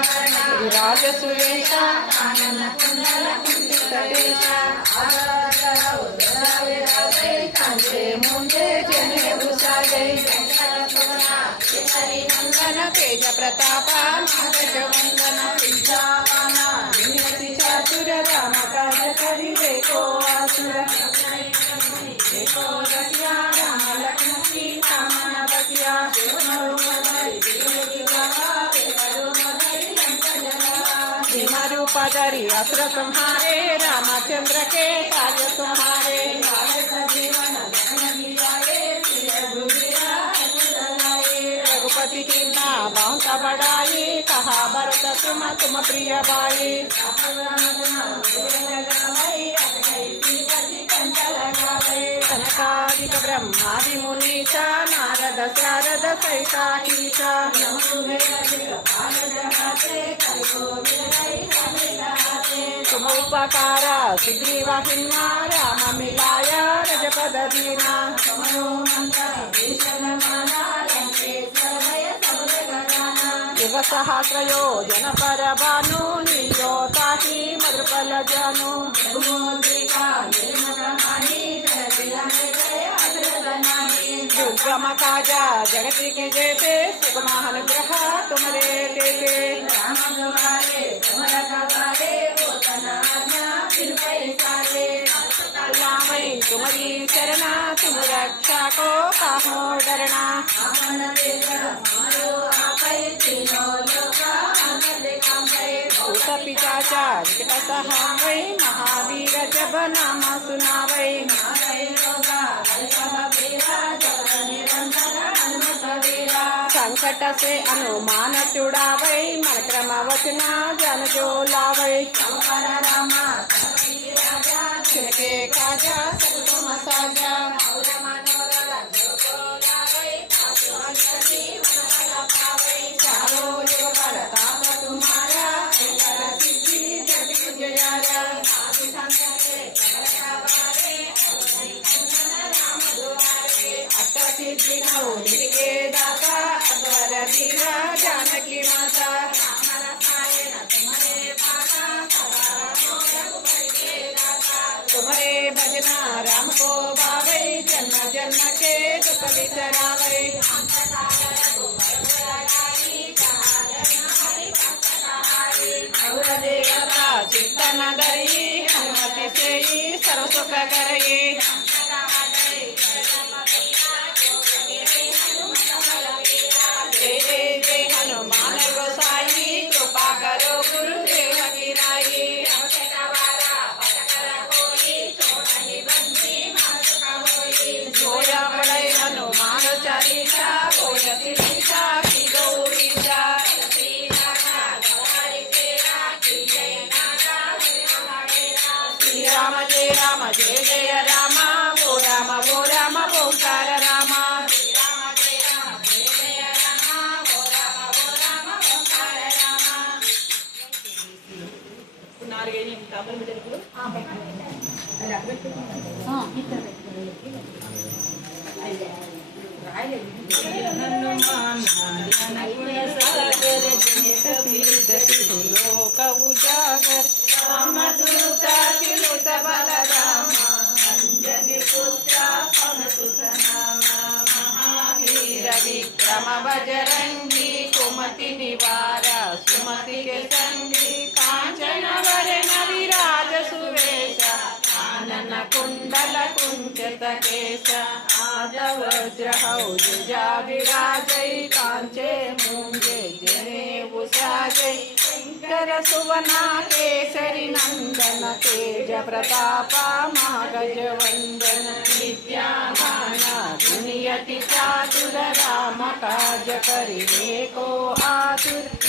विराज सुरेश कांचे मुंडे जने भूषाले तेज प्रतापा नागज वंदन चातुर राम काज करिवे को आसुर राम लक्ष्मण सीता मन बसिया रूपधरी असुर तुम्हारे रामचंद्र के काज तुम्हारे रघुपति की बहुत बड़ाई कहा भरत तुम प्रिय बाई कनकादिक ब्रह्मादि मुनीचा नारद शारद सहिता कीचा तुम उपकारा सुग्रीवा हिन्ना राम मिलाया रजपद दीना शिव सहस्रयोजन पर भानु नियोताहि मधुपल जनु दुर्गम काजा जगति के जेते सुगमहन ग्रह तुमरे देते तुम्हारी शरणा तुम रक्षा को काहो डरना पिताचा विकट सहाय महावीर जब नाम सुनावै संकट से अनुमान चुड़ावै मन क्रम वचना जन जो लावै छिड़के काजा तुम साजा चारों युग परताप तुम्हारा सिद्धि जग गुजारा अष्ट सिद्धि नौ के दाता अवर वीरा जानकी माता तुम्हारे भजना राम को भावै जन्म जन्म के दुख बिसरावै देवता चिंतन धरी हनुमति से सर्व सुख करई जय हनुमान गोसाई कृपा करो गुरुदेव की नाई जोया बड़े हनुमान चालीसा होय सिद्धिसा की गौरीसा राम जय जय राम वो राम ओंकार राम लोक उजागर रामदूता तिलोत बलराम अंजनी पुत्रा महावीर विक्रम बजरंगी कुमति निवारा सुमति के संगी कांचन वरण विराज सुवेश आनन कुंडल कुंचित केश वज्रहौजा विराजै कांचे मूंगे जनेऊ साजै शंकर सुवना केसरी नंदन तेज प्रतापा महागज वंदन विद्यावान दुनियति चातुर राम काज करिवे को आतुर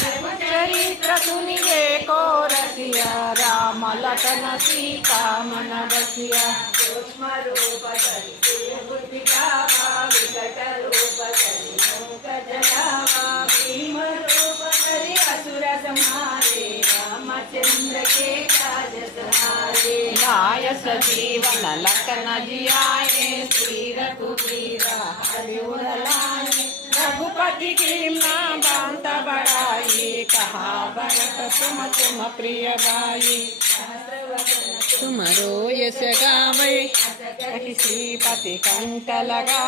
चरित्र सुनिए को रसिया राम लखन सीता मन बसिया सूक्ष्म रूप धरि बुद्धि गावा विकट रूप धरि मूक जगावा भीम रूप धरि असुर संहारे रामचंद्र के काज सहारे लाय सजीवन लखन जियाए श्री रघुवीर हरि उर लाए रघुपति की नाम बांत बड़ाई, कहा भरत तुम प्रिय भाई। तुमरो यश गावै श्रीपति कंठ लगा